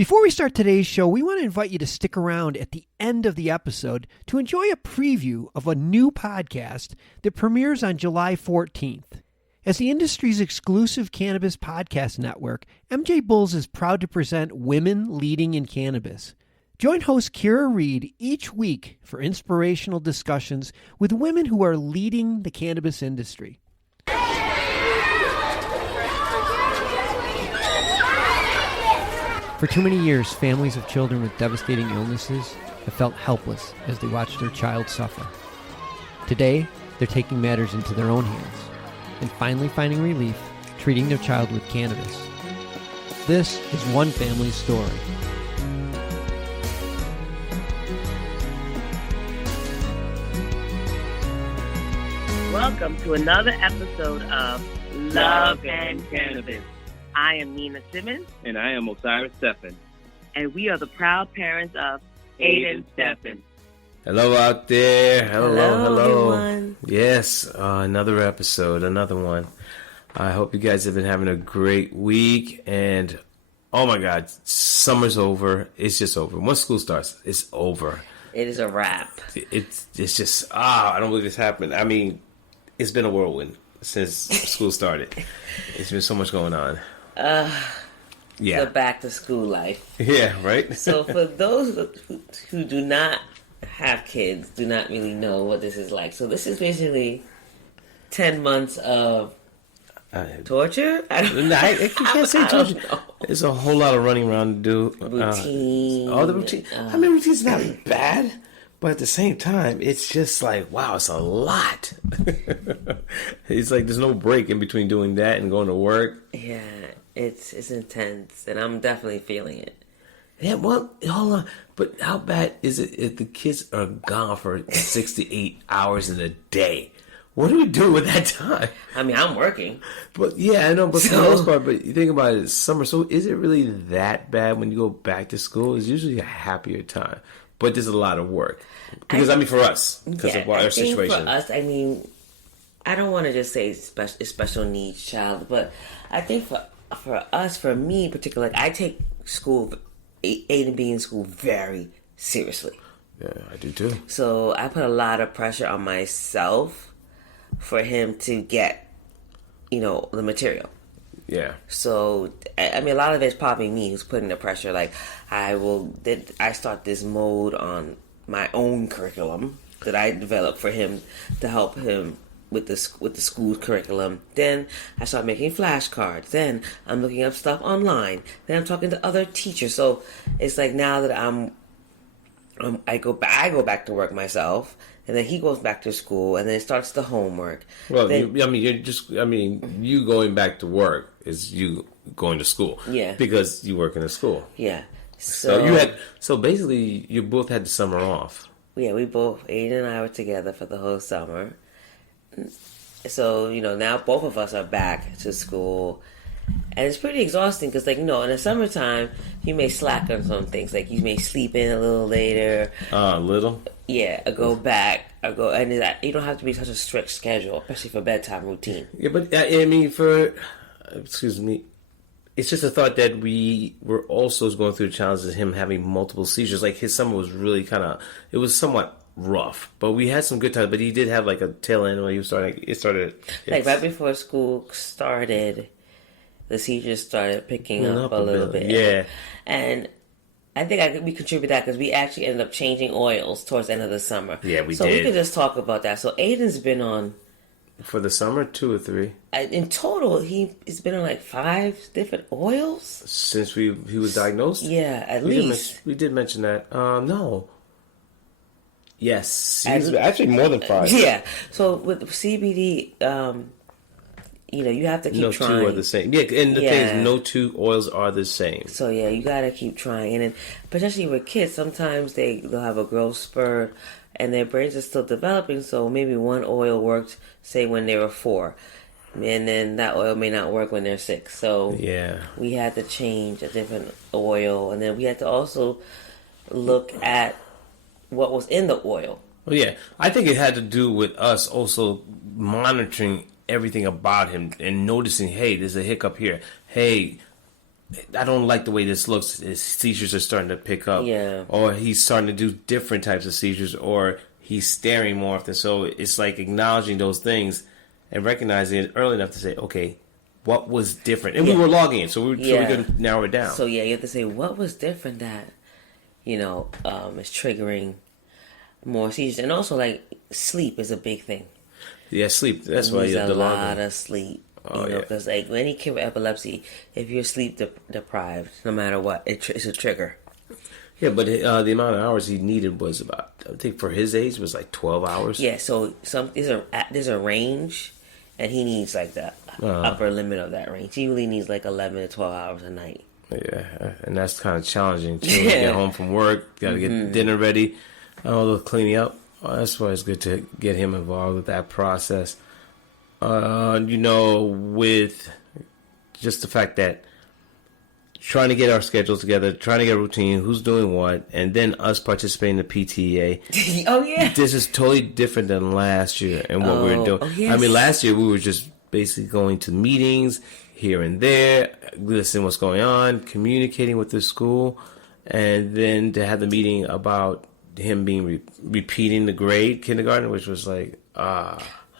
Before we start today's show, we want to invite you to stick around at the end of the episode to enjoy a preview of a new podcast that premieres on July 14th. As the industry's exclusive cannabis podcast network, MJBulls is proud to present Women Leading in Cannabis. Join host Kira Reed each week for inspirational discussions with women who are leading the cannabis industry. For too many years, families of children with devastating illnesses have felt helpless as they watch their child suffer. Today, they're taking matters into their own hands and finally finding relief treating their child with cannabis. This is one family's story. Welcome to another episode of Love and Cannabis. I am Nina Simmons. And I am Osiris Stephen'and. And we are the proud parents of Aiden Stephen'and. Hello out there. Hello. Everyone. Yes, another episode, another one. I hope you guys have been having a great week. And, oh my God, summer's over. It's just over. Once school starts, it's over. It is a wrap. It's just, I don't believe this happened. I mean, it's been a whirlwind since school started. It's been so much going on. The back to school life. Yeah, right? So for those who do not have kids, do not really know what this is like. So this is basically 10 months of torture? I can't say torture. There's a whole lot of running around to do. Routine. All the routine. I mean, routine's not bad, but at the same time, it's just like, wow, it's a lot. It's like there's no break in between doing that and going to work. Yeah, it's intense, and I'm definitely feeling it. Yeah, well, hold on. But how bad is it if the kids are gone for 6 to 8 hours in a day? What do we do with that time? I mean, I'm working. But yeah, I know, but for the most part, but you think about it, it's summer. So is it really that bad when you go back to school? It's usually a happier time. But there's a lot of work. Because, I mean, for us, because of our situation. For us, I mean, I don't want to just say special needs child, but I think for us, for me particularly, I take school, A and B in school very seriously. Yeah, I do too. So I put a lot of pressure on myself for him to get, the material. Yeah. So, I mean, a lot of it's probably me who's putting the pressure. Like, I start this mode on my own curriculum that I developed for him to help him with the school curriculum. Then I start making flashcards. Then I'm looking up stuff online. Then I'm talking to other teachers. So it's like now that I go back to work myself, and then he goes back to school, and then it starts the homework. Well, then, you going back to work is you going to school. Yeah. Because you work in a school. Yeah. So basically you both had the summer off. Yeah, Aiden and I were together for the whole summer. So, now both of us are back to school. And it's pretty exhausting because, in the summertime, you may slack on some things. Like, you may sleep in a little later. A little? Yeah, or go back. And you don't have to be such a strict schedule, especially for bedtime routine. Yeah, but, I mean, excuse me, it's just a thought that we were also going through the challenges of him having multiple seizures. Like, his summer was really it was somewhat rough, but we had some good times. But he did have, like, a tail end when he was started. Like, right before school started, the seizures started picking up a little bit. Yeah. And I think we contribute that because we actually ended up changing oils towards the end of the summer. Yeah, we did. So we can just talk about that. So Aiden's been on... For the summer, 2 or 3? In total, he's been on like 5 different oils. Since he was diagnosed? Yeah, at least. We did mention that. No. Yes. Actually more than 5. Yeah. So with CBD, you have to keep trying. No 2 are the same. Yeah, and the thing is, no 2 oils are the same. So yeah, you gotta keep trying. And then, especially with kids, sometimes they'll have a growth spurt, and their brains are still developing. So maybe one oil worked, say when they were 4, and then that oil may not work when they're 6. So yeah, we had to change a different oil, and then we had to also look at what was in the oil. Well, yeah, I think it had to do with us also monitoring everything about him and noticing, hey, there's a hiccup here. Hey, I don't like the way this looks. His seizures are starting to pick up. Yeah. Or he's starting to do different types of seizures, or he's staring more often. So it's like acknowledging those things and recognizing it early enough to say, okay, what was different? And we were logging it, so we could narrow it down. So you have to say, what was different that, is triggering more seizures. And also, like, sleep is a big thing. Yeah, sleep. That's why you the lot of sleep. Oh, because like any kid with epilepsy, if you're sleep deprived, no matter what, it's a trigger. Yeah, but the amount of hours he needed was about, I think for his age, was like 12 hours. Yeah, so there's a range, and he needs like the upper limit of that range. He really needs like 11 to 12 hours a night. Yeah, and that's kind of challenging too. Yeah. Get home from work, got to get dinner ready, all the cleaning up. That's why it's good to get him involved with that process. With just the fact that trying to get our schedules together, trying to get a routine, who's doing what, and then us participating in the PTA. Oh, yeah. This is totally different than last year and what we were doing. Oh, yes. I mean, last year we were just basically going to meetings here and there, listening what's going on, communicating with the school, and then to have the meeting about him being repeating the grade kindergarten, which was like,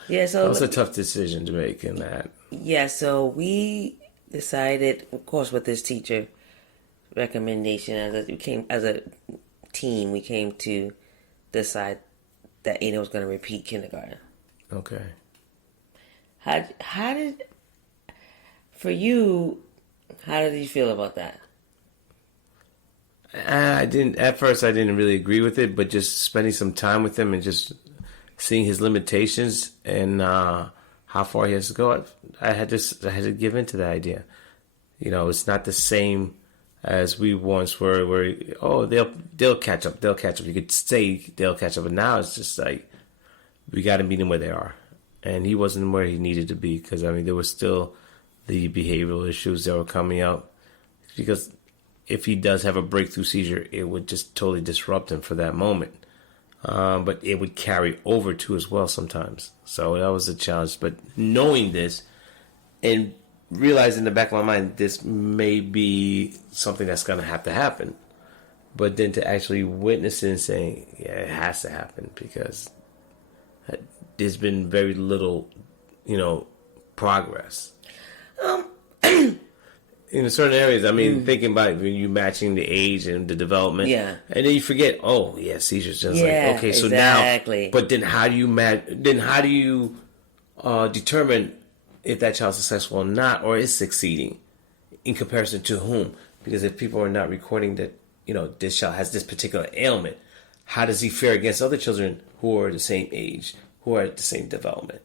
yeah, so that was a tough decision to make in that. Yeah, so we decided, of course, with this teacher recommendation, as a team, we came to decide that Aiden was going to repeat kindergarten. Okay. How did you feel about that? At first I didn't really agree with it, but just spending some time with him and just seeing his limitations and how far he has to go, I had to give in to that idea. It's not the same as we once were, where they'll catch up. You could say they'll catch up, but now it's just like we got to meet them where they are, and he wasn't where he needed to be because there was still the behavioral issues that were coming out. Because if he does have a breakthrough seizure, it would just totally disrupt him for that moment. But it would carry over too as well sometimes. So that was a challenge. But knowing this and realizing in the back of my mind, this may be something that's going to happen. But then to actually witness it and saying, yeah, it has to happen because there's been very little, progress. In certain areas, thinking about when you matching the age and the development, yeah, and then you forget, seizures. Just okay, so exactly. Now, but then how do you determine if that child's successful or not, or is succeeding in comparison to whom? Because if people are not recording that, this child has this particular ailment, how does he fare against other children who are the same age, who are at the same development?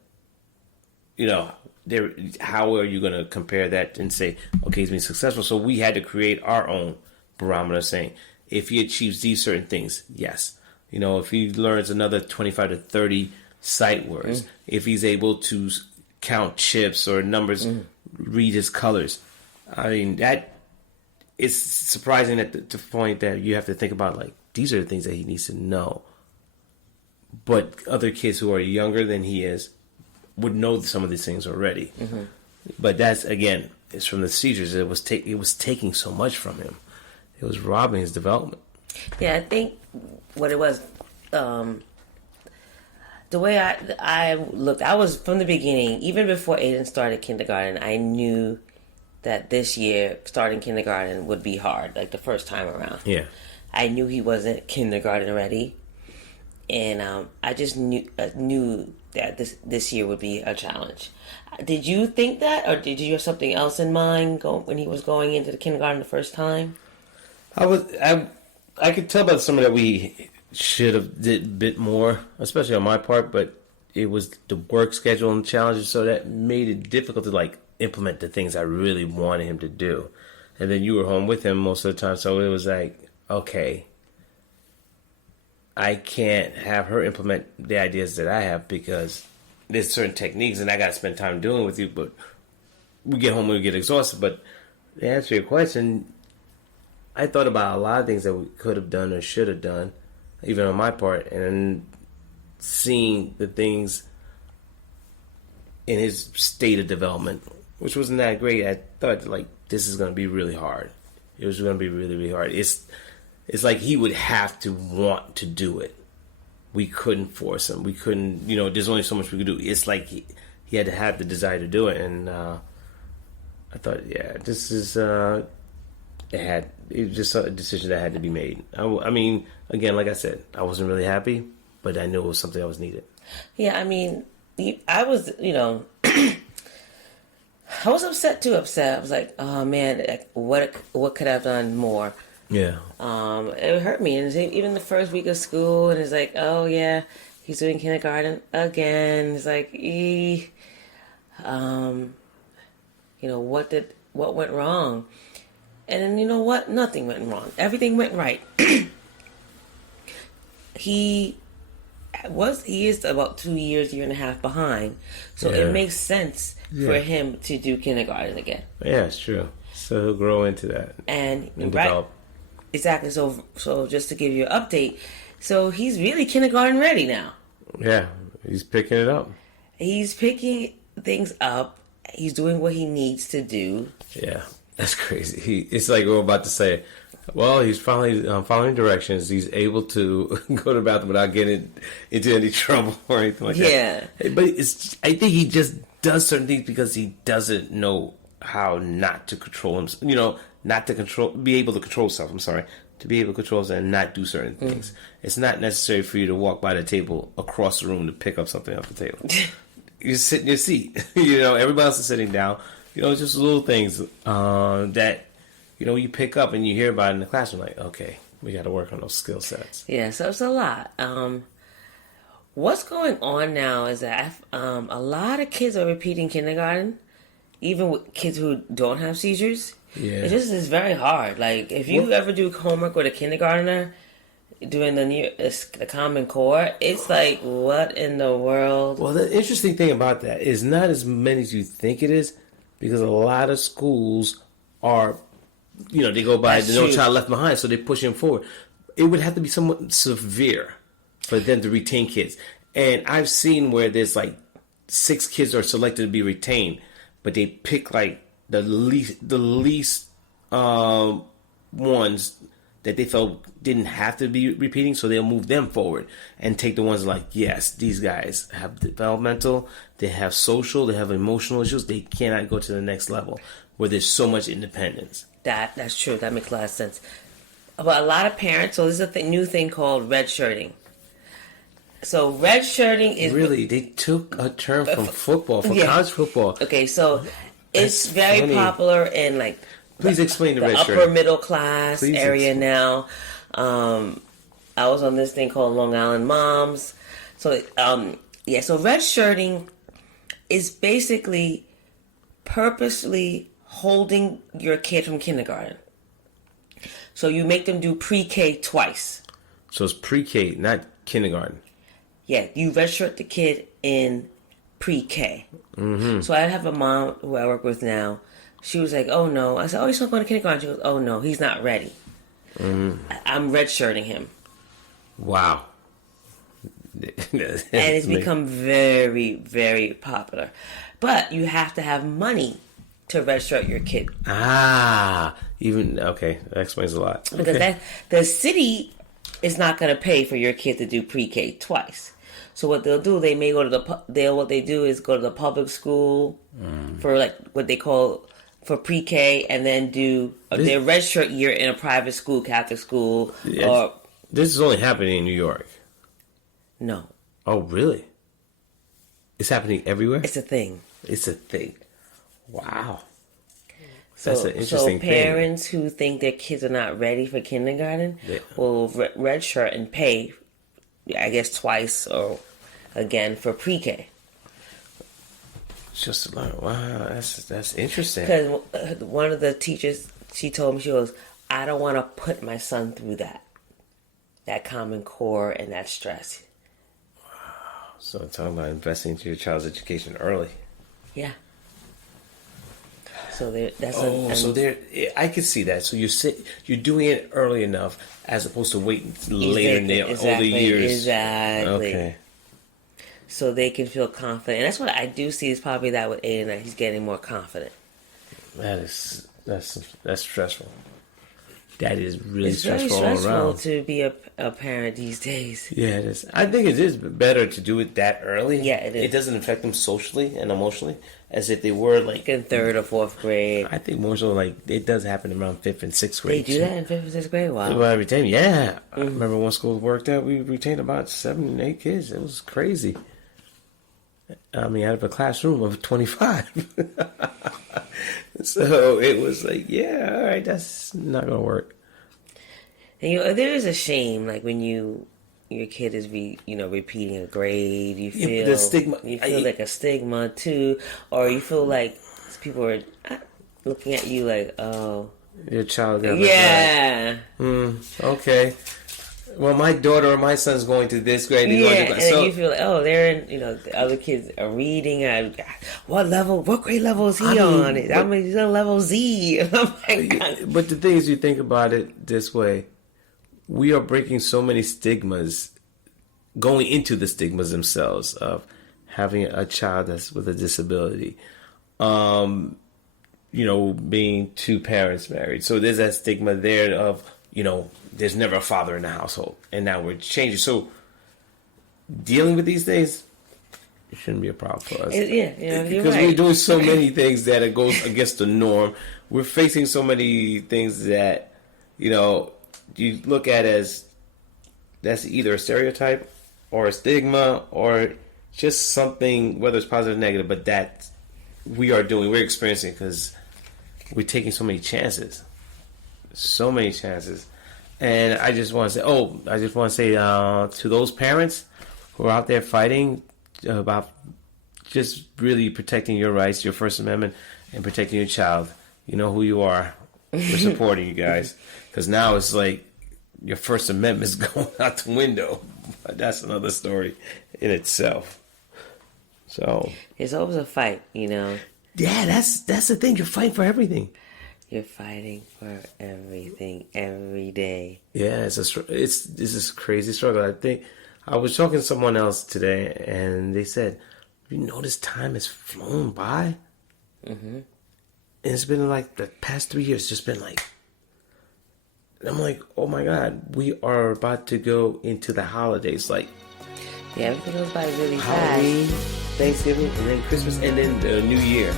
How are you going to compare that and say, okay, he's been successful? So we had to create our own barometer saying, if he achieves these certain things, yes. If he learns another 25 to 30 sight words, if he's able to count chips or numbers, read his colors. That is surprising at the point that you have to think about, like, these are the things that he needs to know. But other kids who are younger than he is would know some of these things already. Mm-hmm. But that's, again, it's from the seizures. It was taking so much from him. It was robbing his development. Yeah, I think what it was, the way I looked, I was from the beginning, even before Aiden started kindergarten, I knew that this year starting kindergarten would be hard, like the first time around. Yeah. I knew he wasn't kindergarten ready, and I just knew that this year would be a challenge. Did you think that, or did you have something else in mind when he was going into the kindergarten the first time? I could tell by some of that we should have did a bit more, especially on my part, but it was the work schedule and challenges, so that made it difficult to implement the things I really wanted him to do. And then you were home with him most of the time, so it was like, okay, I can't have her implement the ideas that I have because there's certain techniques and I got to spend time doing with you, but we get home and we get exhausted. But to answer your question, I thought about a lot of things that we could have done or should have done, even on my part, and seeing the things in his state of development, which wasn't that great. I thought, this is going to be really hard. It was going to be really, really hard. It's like he would have to want to do it. We couldn't force him. We couldn't, there's only so much we could do. It's like he had to have the desire to do it. And I thought, this is, it was just a decision that had to be made. I mean, again, like I said, I wasn't really happy, but I knew it was something that was needed. Yeah, I mean, I was, I was upset. I was like, oh man, what could I have done more? Yeah. It hurt me. And even the first week of school, and it's like, oh yeah, he's doing kindergarten again. It's like, what went wrong? And then you know what? Nothing went wrong. Everything went right. He is about 2 years, year and a half behind. So it makes sense for him to do kindergarten again. Yeah, it's true. So he'll grow into that. And develop. Exactly. So just to give you an update, so he's really kindergarten ready now. Yeah, he's picking it up. He's picking things up. He's doing what he needs to do. Yeah, that's crazy. It's like we're about to say, well, he's following directions. He's able to go to the bathroom without getting into any trouble or anything like that. Yeah. But I think he just does certain things because he doesn't know how not to control himself. Be able to control himself. I'm sorry. To be able to control himself and not do certain things. It's not necessary for you to walk by the table across the room to pick up something off the table. You sit in your seat. Everybody else is sitting down. Just little things that, you pick up and you hear about it in the classroom. Like, okay, we got to work on those skill sets. Yeah, so it's a lot. What's going on now is that a lot of kids are repeating kindergarten, even with kids who don't have seizures. Yeah. It's very hard. Like, if you ever do homework with a kindergartner doing the Common Core, it's like, what in the world? Well, the interesting thing about that is not as many as you think it is, because a lot of schools are, they go by the No Child Left Behind, so they push them forward. It would have to be somewhat severe for them to retain kids. And I've seen where there's like 6 kids are selected to be retained, but they pick like the least ones that they felt didn't have to be repeating, so they'll move them forward and take the ones like, yes, these guys have developmental, they have social, they have emotional issues, they cannot go to the next level where there's so much independence. That's true. That makes a lot of sense. But a lot of parents, so there's a new thing called red shirting. So red shirting is... Really? They took a term from football, from college football. Okay, so it's very popular in like... Please explain the red upper shirting. Middle class area now. I was on this thing called Long Island Moms. So, so red shirting is basically purposely holding your kid from kindergarten. So you make them do pre-K twice. So it's pre-K, not kindergarten. Yeah, you redshirt the kid in pre-K. Mm-hmm. So I have a mom who I work with now. She was like, oh no. I said, oh, he's not going to kindergarten. She goes, oh no, he's not ready. Mm-hmm. I'm redshirting him. Wow. And it's become very, very popular. But you have to have money to redshirt your kid. Okay, that explains a lot. Because the city is not going to pay for your kid to do pre-K twice. So what they'll do, they may go to what they do is go to the public school for like what they call for pre-K, and then do their redshirt year in a private school, Catholic school. Or this is only happening in New York. No. Oh, really? It's happening everywhere? It's a thing. It's a thing. Wow. That's an interesting thing. So parents who think their kids are not ready for kindergarten will redshirt and pay, I guess, twice or again for pre-K. Just a lot. Wow, that's interesting. Because one of the teachers, she told me, she goes, I don't want to put my son through that Common Core and that stress. Wow. So I'm talking about investing into your child's education early. Yeah. So that's I can see that. So you're doing it early enough as opposed to waiting later in the older years. Exactly. Okay. So they can feel confident. And that's what I do see is probably that with Aiden, that he's getting more confident. That is That's stressful. That is really It's very stressful all stressful around. to be a parent these days. Yeah, it is. I think it is better to do it that early. Yeah, it is. It doesn't affect them socially and emotionally as if they were like In 3rd or 4th grade. I think more so like it does happen around 5th and 6th They grade. do that in 5th and 6th grade? Wow. Well, retain, yeah. I remember one school worked out, we retained about 7, 8 kids. It was crazy. I mean, out of a classroom of 25. So it was like, yeah, all right, that's not going to work. And there is a shame, like when your kid is repeating a grade, you feel the stigma. You feel like a stigma too, or you feel like people are looking at you like, oh, Your child got yeah, okay. Well, my daughter or my son's going to this grade. yeah, Going to, and then you feel like, oh, they're in, the other kids are reading. What grade level is he on? He's on level Z. Oh my God. But the thing is, you think about it this way. We are breaking so many stigmas, going into the stigmas themselves of having a child that's with a disability, being 2 parents married. So there's that stigma there of, there's never a father in the household. And now we're changing. So dealing with these things, it shouldn't be a problem for us. You're Because right. we're doing so many things that it goes against the norm. We're facing so many things that, you look at as that's either a stereotype or a stigma or just something, whether it's positive or negative, but that we're experiencing because we're taking so many chances. And I just want to say, to those parents who are out there fighting about just really protecting your rights, your First Amendment, and protecting your child. You know who you are. We're supporting you guys. Because now it's like your First Amendment is going out the window. But that's another story in itself. So It's always a fight, yeah, that's the thing. You're fighting for everything. You're fighting for everything every day. Yeah, this is a crazy struggle. I think I was talking to someone else today, and they said, "You notice time has flown by." Mm-hmm. And it's been like the past 3 years, just been like. I'm like, oh my God, we are about to go into the holidays. Like, Yeah, everything goes by really Halloween, fast. Thanksgiving, and then Christmas, and then the New Year.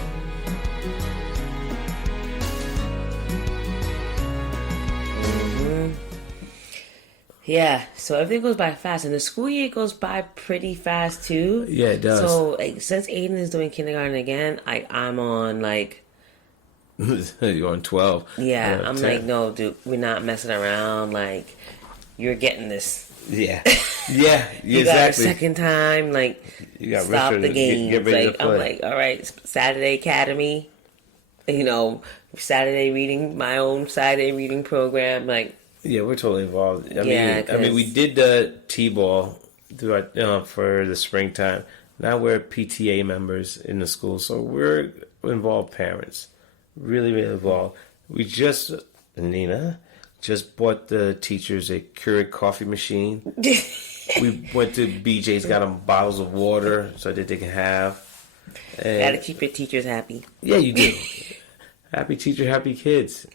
Yeah, so everything goes by fast, and the school year goes by pretty fast too. Yeah, it does. So since Aiden is doing kindergarten again, I'm on like. You're on 12. Yeah, I'm 10. like, no, dude, we're not messing around. Like, you're getting this. Yeah. Yeah, You exactly. got a second time. Like, You got stop Richard the to games. get ready to Like, I'm play. like, all right, Saturday Academy. Saturday reading, my own Saturday reading program. Like, Yeah, we're totally involved. I Yeah, mean, we did the T-ball throughout for the springtime. Now we're PTA members in the school, so we're involved parents. Really, really involved. Nina just bought the teachers a Keurig coffee machine. We went to BJ's, got them bottles of water so that they can have. And gotta keep your teachers happy. yeah, you do. Happy teacher, happy kids.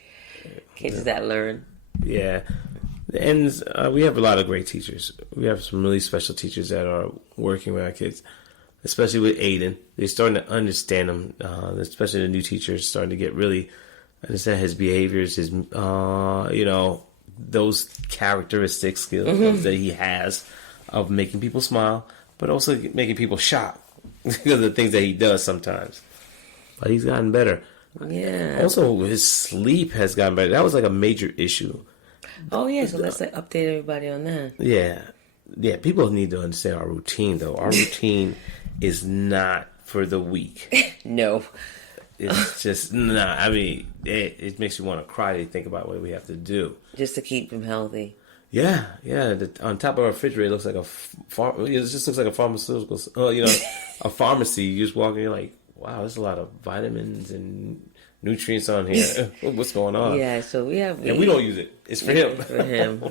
Kids that learn. Yeah. And we have a lot of great teachers. We have some really special teachers that are working with our kids, especially with Aiden. They're starting to understand him, especially the new teachers starting to really understand his behaviors, his, those characteristic skills that he has of making people smile, but also making people shocked because of the things that he does sometimes. But he's gotten better. Yeah. Also, his sleep has gotten better. That was like a major issue. Oh, yeah, so let's update everybody on that. Yeah. Yeah, people need to understand our routine, though. Our routine is not for the weak. No. It's just, nah. I mean, it makes you want to cry to think about what we have to do. Just to keep them healthy. Yeah. On top of our refrigerator, it looks like it just looks like a pharmaceutical, a pharmacy. You just walk in, you're like, wow, there's a lot of vitamins and nutrients on here. What's going on? Yeah, so we don't use it. It's for him. For him.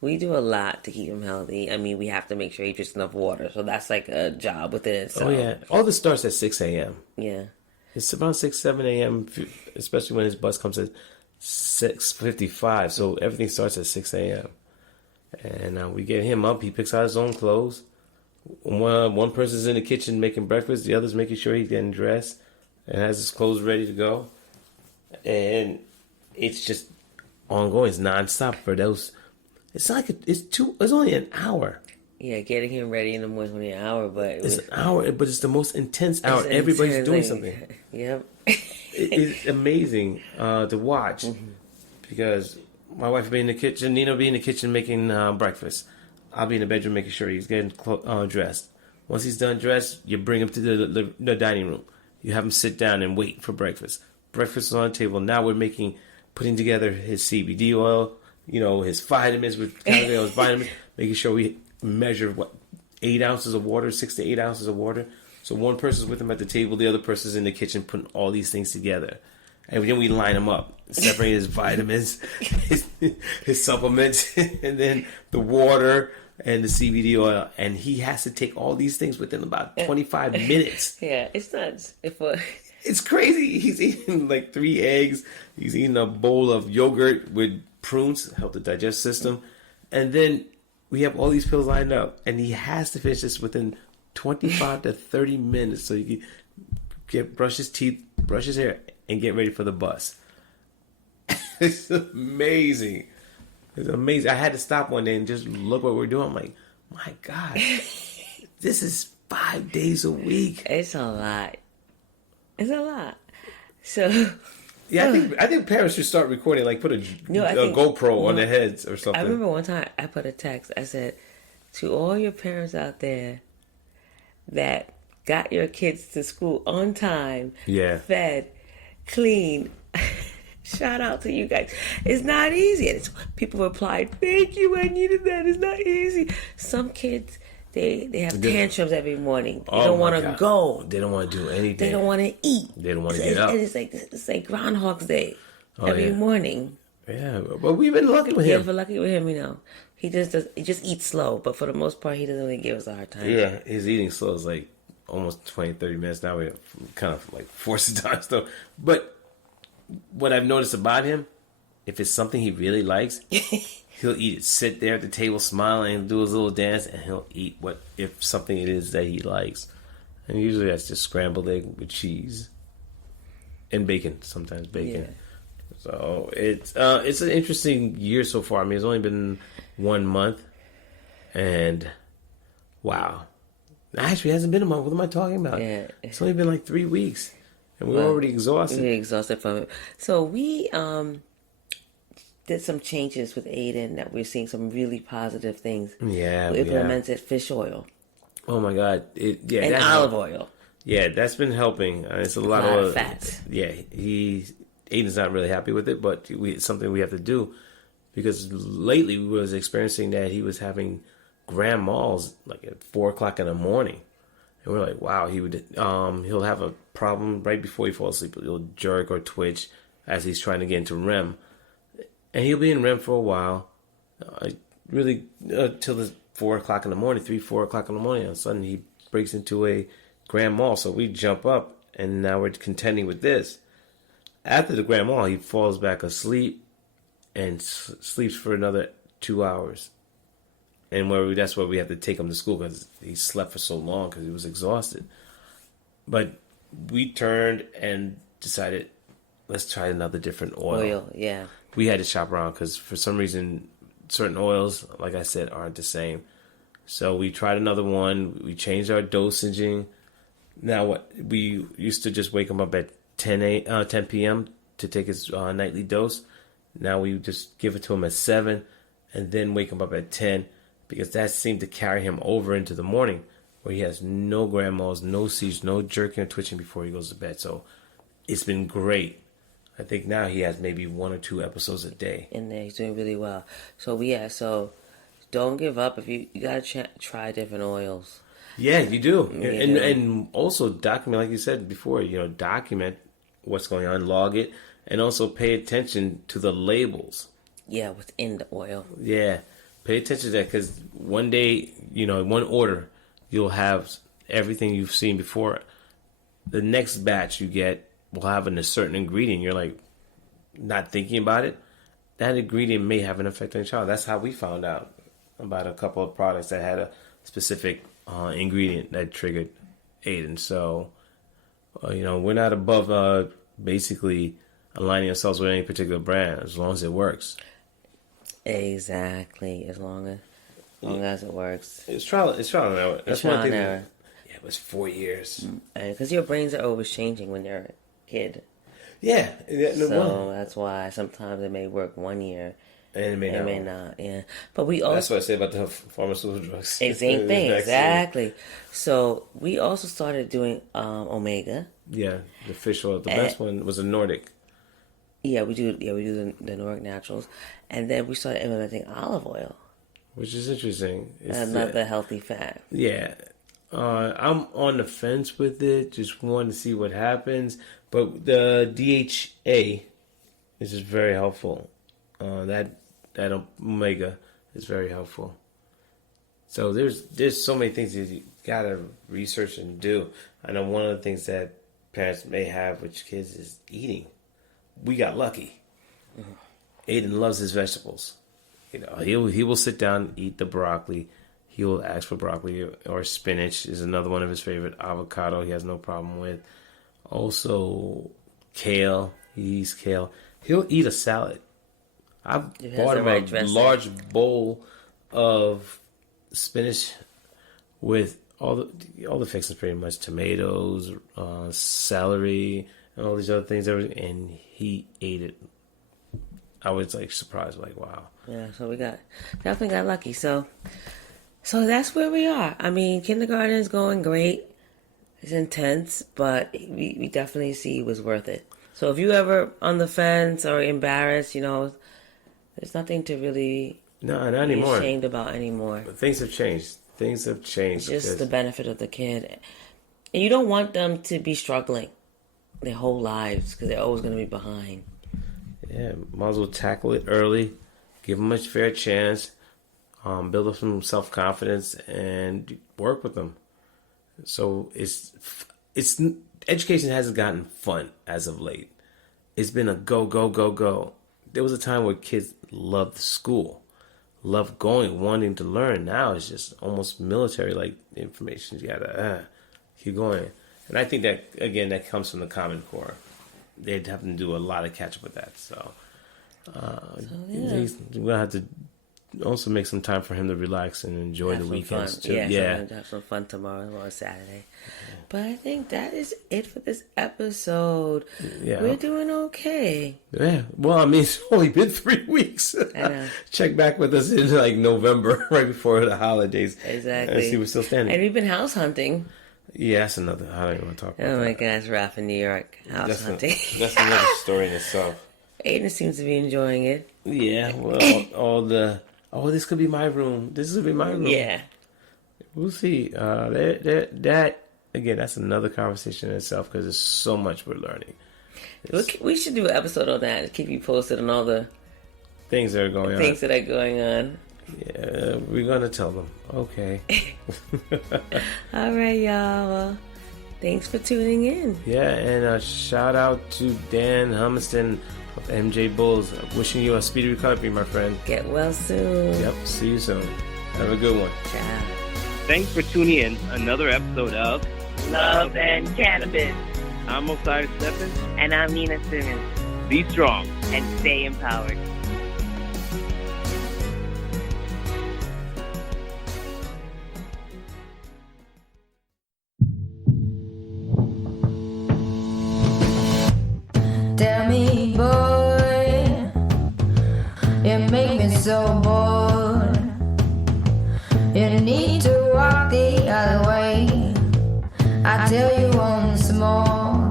We do a lot to keep him healthy. I mean, we have to make sure he drinks enough water. So that's like a job within itself. Oh, yeah. All this starts at 6 a.m. Yeah. It's around 6, 7 a.m., especially when his bus comes at 6:55. So everything starts at 6 a.m. And we get him up. He picks out his own clothes. One person's in the kitchen making breakfast. The other's making sure he's getting dressed and has his clothes ready to go. And it's just ongoing. It's nonstop for those. It's like it's only an hour. Yeah, getting him ready in the morning is only an hour, but It's an hour, but it's the most intense hour. Everybody's doing something. Yep. It's amazing to watch because my wife will be in the kitchen, Nina will be in the kitchen making breakfast. I'll be in the bedroom making sure he's getting dressed. Once he's done dressed, you bring him to the dining room. You have him sit down and wait for breakfast. Breakfast is on the table. Now we're putting together his CBD oil, his vitamins, his vitamins, making sure we measure 8 ounces of water, 6 to 8 ounces of water. So one person's with him at the table, the other person's in the kitchen putting all these things together. And then we line them up, separate his vitamins, his supplements, and then the water and the CBD oil. And he has to take all these things within about 25 minutes. Yeah, it's nuts. It's crazy. He's eating like 3 eggs. He's eating a bowl of yogurt with prunes, help the digestive system. And then we have all these pills lined up. And he has to finish this within 25 to 30 minutes so you can brush his teeth, brush his hair, and get ready for the bus. It's amazing. It's amazing. I had to stop one day and just look what we're doing. I'm like, my God, this is 5 days a week. It's a lot. It's a lot. So, yeah, I think parents should start recording. Like, put a GoPro on their heads or something. I remember one time I put a text. I said, to all your parents out there that got your kids to school on time, fed, clean. Shout out to you guys. It's not easy. And people replied, "Thank you, I needed that. It's not easy." Some kids, they have tantrums every morning. They don't want to go. They don't want to do anything. They don't want to eat. They don't want to get up. And it's like Groundhog's Day every morning. Yeah, but we've been lucky with him. Yeah, we're lucky with him. He just eats slow, but for the most part, he doesn't really give us a hard time. Yeah, his eating slow is like almost 20, 30 minutes. Now we kind of like force it down stuff. But what I've noticed about him, if it's something he really likes, he'll eat it. Sit there at the table, smiling, and do his little dance, and he'll eat if something it is that he likes. And usually that's just scrambled egg with cheese and bacon. Sometimes bacon. Yeah. So it's an interesting year so far. I mean, it's only been 1 month, and wow. Actually, it hasn't been a month. What am I talking about? Yeah. It's only been like 3 weeks, and we're already exhausted. We're exhausted from it. So we did some changes with Aiden that we're seeing some really positive things. Yeah, we implemented fish oil. Oh my God! And olive oil. Yeah, that's been helping. It's a lot of fats. Yeah, Aiden's not really happy with it, but it's something we have to do because lately we was experiencing that he was having grand malls like at 4:00 in the morning, and we're like, wow, he'll have a problem right before he falls asleep. He'll jerk or twitch as he's trying to get into REM, and he'll be in REM for a while, really till the 4:00 in the morning, 3-4 o'clock in the morning. All of a sudden he breaks into a grand mal, so we jump up, and now we're contending with this. After the grand mal, he falls back asleep and sleeps for another 2 hours. And that's where we have to take him to school because he slept for so long because he was exhausted. But we turned and decided, let's try another different oil. Yeah. We had to shop around because for some reason, certain oils, like I said, aren't the same. So we tried another one. We changed our dosaging. Now, we used to just wake him up at 10 p.m. to take his nightly dose. Now we just give it to him at 7 and then wake him up at 10 because that seemed to carry him over into the morning where he has no grand mals, no seizures, no jerking or twitching before he goes to bed. So it's been great. I think now he has maybe 1 or 2 episodes a day. And he's doing really well. So don't give up. If you got to try different oils. Yeah, you do. And also document, like you said before, document what's going on, log it, and also pay attention to the labels. Yeah, what's in the oil. Yeah, pay attention to that because one day, one order, you'll have everything you've seen before, the next batch you get will have a certain ingredient. You're like not thinking about it. That ingredient may have an effect on the child. That's how we found out about a couple of products that had a specific ingredient that triggered Aiden. So, we're not above basically aligning ourselves with any particular brand as long as it works. Exactly, as long as it works. It's trial and error. It's trial and error. Yeah, it was 4 years. Because your brains are always changing when you're a kid. Yeah. So that's why sometimes it may work 1 year. And it may not. Yeah. But we also... That's what I say about the pharmaceutical drugs. Same thing, exactly. So we also started doing Omega. Yeah, the fish oil. The best one was a Nordic. Yeah, we do the Nordic Naturals. And then we started implementing olive oil. Which is interesting. It's another healthy fat. Yeah. I'm on the fence with it. Just wanting to see what happens. But the DHA is just very helpful. That Omega is very helpful. So there's so many things that you gotta research and do. I know one of the things that parents may have with kids is eating. We got lucky. Mm-hmm. Aiden loves his vegetables. He will sit down and eat the broccoli. He will ask for broccoli or spinach is another one of his favorite. Avocado he has no problem with. Also kale. He eats kale. He'll eat a salad. I bought him a large bowl of spinach with all the fixings, pretty much tomatoes, celery, and all these other things. And he ate it. I was surprised, wow. Yeah, so we definitely got lucky. So that's where we are. I mean, kindergarten is going great. It's intense, but we definitely see it was worth it. So if you ever on the fence or embarrassed, there's nothing to really not be anymore. Ashamed about anymore. But things have changed. It's just the benefit of the kid. And you don't want them to be struggling their whole lives because they're always going to be behind. Yeah, might as well tackle it early, give them a fair chance, build up some self-confidence, and work with them. So it's education hasn't gotten fun as of late. It's been a go, go, go, go. There was a time where kids loved school, loved going, wanting to learn. Now it's just almost military-like information. You gotta keep going. And I think that, again, that comes from the Common Core. They'd have to do a lot of catch up with that. So we're gonna have to also make some time for him to relax and enjoy the weekends too. Yeah, have some fun tomorrow or Saturday. Yeah. But I think that is it for this episode. Yeah, we're doing okay. Yeah. Well, I mean, it's only been 3 weeks. I know. Check back with us in November, right before the holidays. Exactly. And see we're still standing. And we've been house hunting. Yeah, that's another. I don't even want to talk about that. Oh my gosh, rough in New York house hunting. That's another story in itself. Aiden seems to be enjoying it. Yeah, well, this could be my room. This could be my room. Yeah, we'll see. That again, that's another conversation in itself because there's so much we're learning. We should do an episode on that to keep you posted on all the things that are going on. Yeah, we're gonna tell them. Okay. All right, y'all. Well, thanks for tuning in. Yeah, and a shout out to Dan Humiston of MJBulls. Wishing you a speedy recovery, my friend. Get well soon. Yep, see you soon. Have a good one. Ciao. Thanks for tuning in. Another episode of Love and Cannabis. I'm Osiris Stephen'sepileptic. And I'm Nina Simmons. Be strong. And stay empowered. Tell me, boy, you make me so bored. You need to walk the other way. I tell you once more.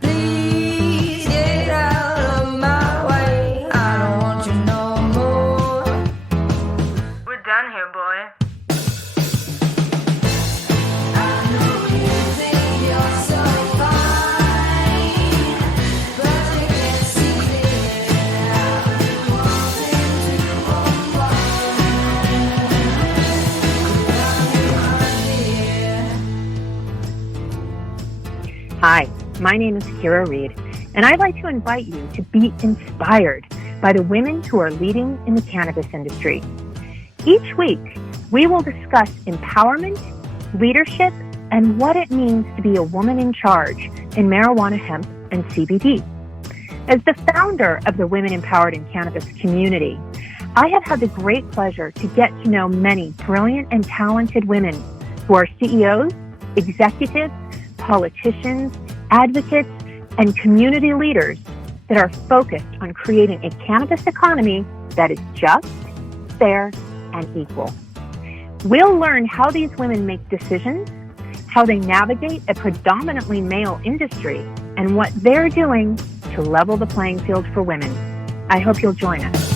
Please get out of my way. I don't want you no more. We're done here, boy. I know you think you're so fine, but you can't see it. I've been wanting to unwind. I'm here. My name is Kira Reed, and I'd like to invite you to be inspired by the women who are leading in the cannabis industry. Each week, we will discuss empowerment, leadership, and what it means to be a woman in charge in marijuana, hemp, and CBD. As the founder of the Women Empowered in Cannabis community, I have had the great pleasure to get to know many brilliant and talented women who are CEOs, executives, politicians, advocates, and community leaders that are focused on creating a cannabis economy that is just, fair, and equal. We'll learn how these women make decisions, how they navigate a predominantly male industry, and what they're doing to level the playing field for women. I hope you'll join us.